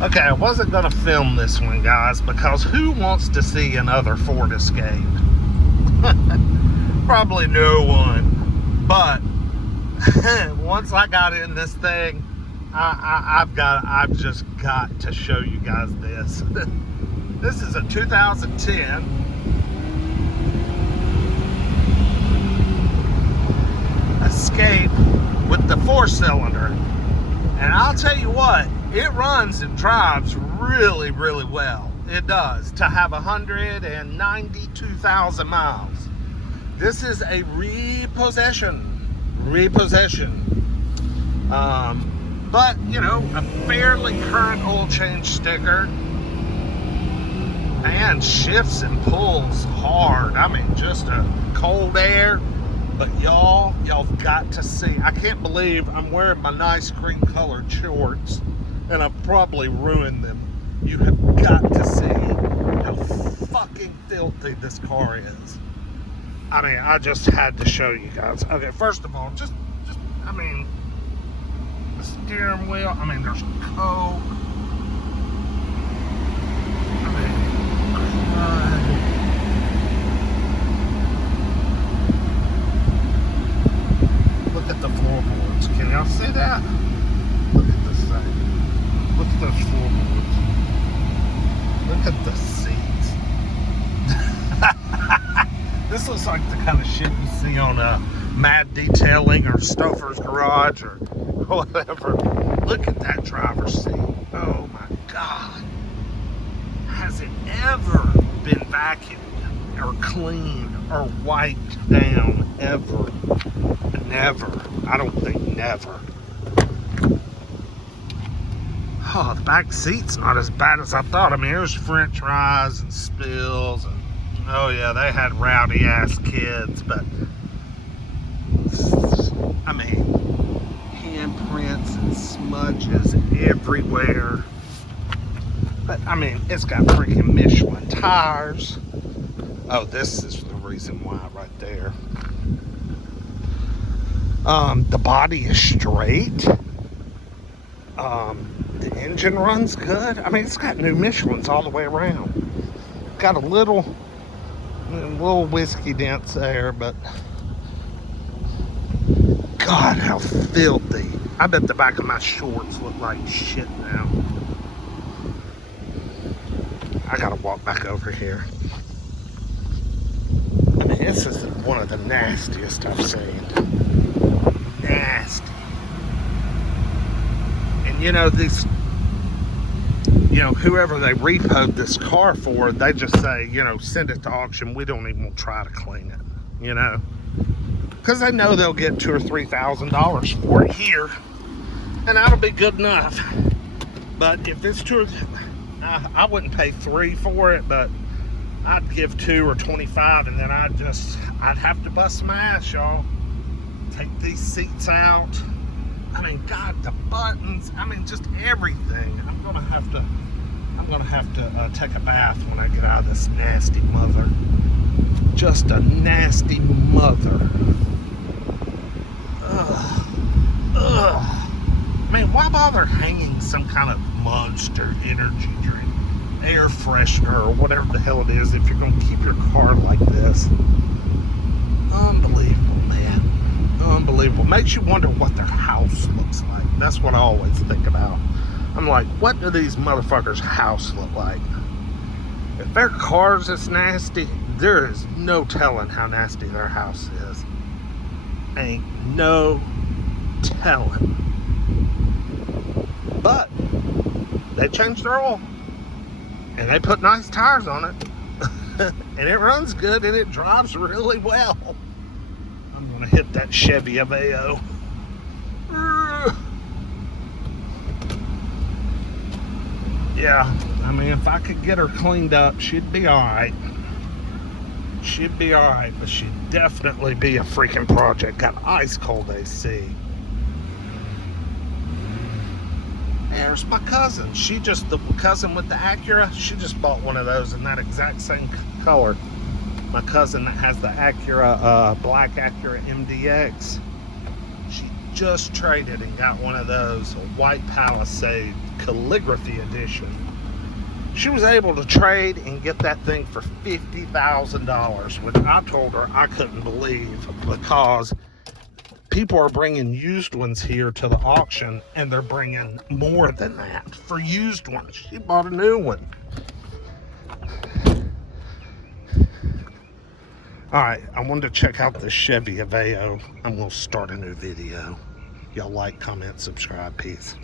Okay, I wasn't gonna film this one, guys, because who wants to see another Ford Escape? Probably no one. But once I got in this thing, I've just got to show you guys this. This is a 2010 Escape with the 4-cylinder, and I'll tell you what, it runs and drives really, really well. It does, to have 192,000 miles. This is a repossession. But you know, a fairly current oil change sticker, and shifts and pulls hard. I mean, just a cold air. But y'all've got to see. I can't believe I'm wearing my nice cream colored shorts and I've probably ruined them. You have got to see how fucking filthy this car is. I mean, I just had to show you guys. Okay, first of all, just I mean, the steering wheel, I mean, there's coke. I mean, look at the floorboards. Can y'all see that? Look at this thing. Look at those floorboards. Look at the seats. This looks like the kind of shit you see on Mad Detailing or Stouffer's Garage or whatever. Look at that driver's seat. Oh my God. Has it ever been vacuumed or cleaned or wiped down? Ever? Never. I don't think never. Oh, the back seat's not as bad as I thought. I mean, there's French fries and spills, and oh yeah, they had rowdy ass kids, but I mean, handprints and smudges everywhere. But I mean, it's got freaking Michelin tires. Oh, this is the reason why right there. The body is straight. The engine runs good. I mean, it's got new Michelins all the way around. Got a little whiskey dents there, but God, how filthy. I bet the back of my shorts look like shit now. I gotta walk back over here. I mean, this is one of the nastiest I've seen. Nasty. And you know, these, you know, whoever they repoed this car for, they just say, you know, send it to auction. We don't even try to clean it, you know, because they know they'll get $2,000 or $3,000 for it here, and that'll be good enough. But if it's I wouldn't pay $3 for it, but I'd give $2 or $25, and then I'd have to bust my ass, y'all. Take these seats out. I mean, God, the buttons. I mean, just everything. I'm gonna have to take a bath when I get out of this nasty mother. Just a nasty mother. Ugh. Ugh. I mean, why bother hanging some kind of Monster energy drink, air freshener, or whatever the hell it is, if you're going to keep your car like this? Unbelievable, man. Unbelievable. Makes you wonder what their house looks like. That's what I always think about. I'm like, what do these motherfuckers' house look like? If their car's is nasty, there is no telling how nasty their house is. Ain't no telling. But they changed their oil, and they put nice tires on it, and it runs good, and it drives really well. I'm gonna hit that Chevy Aveo. Yeah, I mean, if I could get her cleaned up, she'd be all right. She'd be all right, but she'd definitely be a freaking project. Got ice cold AC. There's my cousin. The cousin with the Acura, she just bought one of those in that exact same color. My cousin that has the Acura, black Acura MDX, she just traded and got one of those White Palisade Calligraphy Edition. She was able to trade and get that thing for $50,000, which I told her I couldn't believe, because people are bringing used ones here to the auction and they're bringing more than that for used ones. She bought a new one. All right, I wanted to check out the Chevy Aveo. I'm going to start a new video. Y'all like, comment, subscribe. Peace.